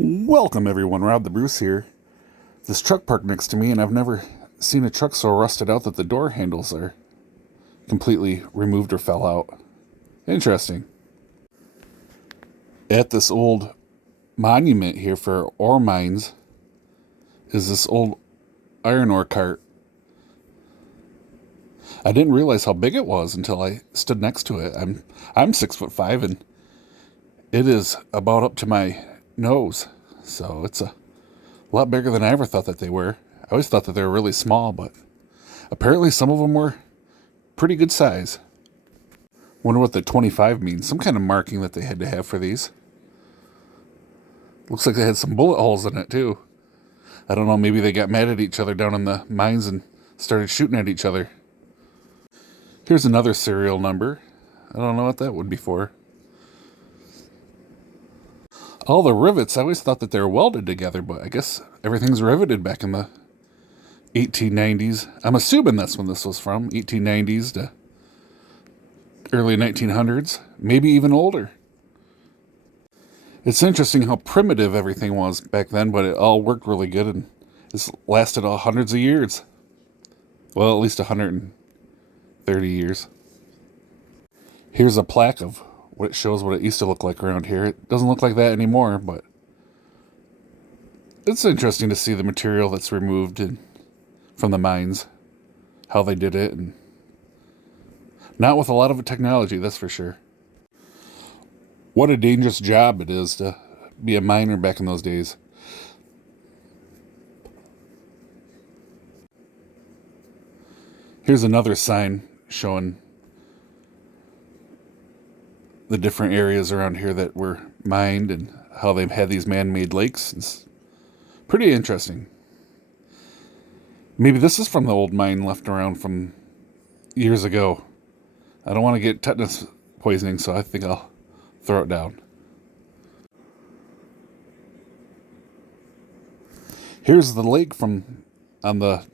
Welcome everyone, Rob the Bruce here. This truck parked next to me and I've never seen a truck so rusted out that the door handles are completely removed or fell out. Interesting. At this old monument here for ore mines is this old iron ore cart. I didn't realize how big it was until I stood next to it. I'm 6'5" and it is about up to my nose. So it's a lot bigger than I ever thought that they were. I always thought that they were really small, but apparently some of them were pretty good size. Wonder what the 25 means. Some kind of marking that they had to have for these. Looks like they had some bullet holes in it too. I don't know, maybe they got mad at each other down in the mines and started shooting at each other. Here's another serial number. I don't know what that would be for. All the rivets, I always thought that they were welded together, but I guess everything's riveted back in the 1890s. I'm assuming that's when this was from, 1890s to early 1900s, maybe even older. It's interesting how primitive everything was back then, but it all worked really good and it's lasted all hundreds of years. Well, at least 130 years. Here's a plaque of what it shows what it used to look like around here. It doesn't look like that anymore, but it's interesting to see the material that's removed from the mines, how they did it, and not with a lot of technology, that's for sure. What a dangerous job it is to be a miner back in those days. Here's another sign showing the different areas around here that were mined and how they've had these man-made lakes. It's pretty interesting. Maybe this is from the old mine left around from years ago. I don't want to get tetanus poisoning, so I think I'll throw it down. Here's the lake from on the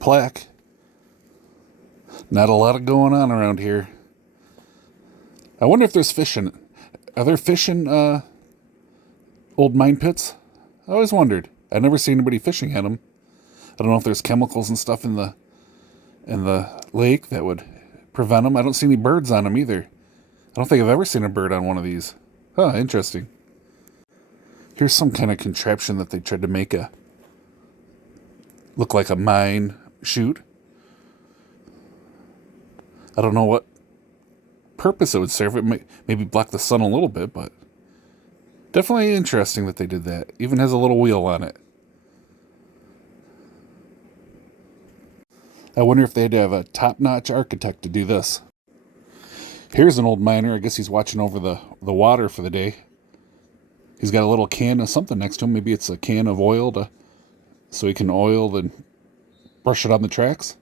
plaque. Not a lot of going on around here. I wonder if there's fish in it. Are there fish in old mine pits? I always wondered. I never see anybody fishing at them. I don't know if there's chemicals and stuff in the lake that would prevent them. I don't see any birds on them either. I don't think I've ever seen a bird on one of these. Huh, interesting. Here's some kind of contraption that they tried to make look like a mine chute. I don't know what purpose it would serve. It might maybe block the sun a little bit, but definitely interesting that they did that. Even has a little wheel on it. I wonder if they had to have a top-notch architect to do this. Here's an old miner. I guess he's watching over the water for the day. He's got a little can of something next to him. Maybe it's a can of oil so he can oil and brush it on the tracks.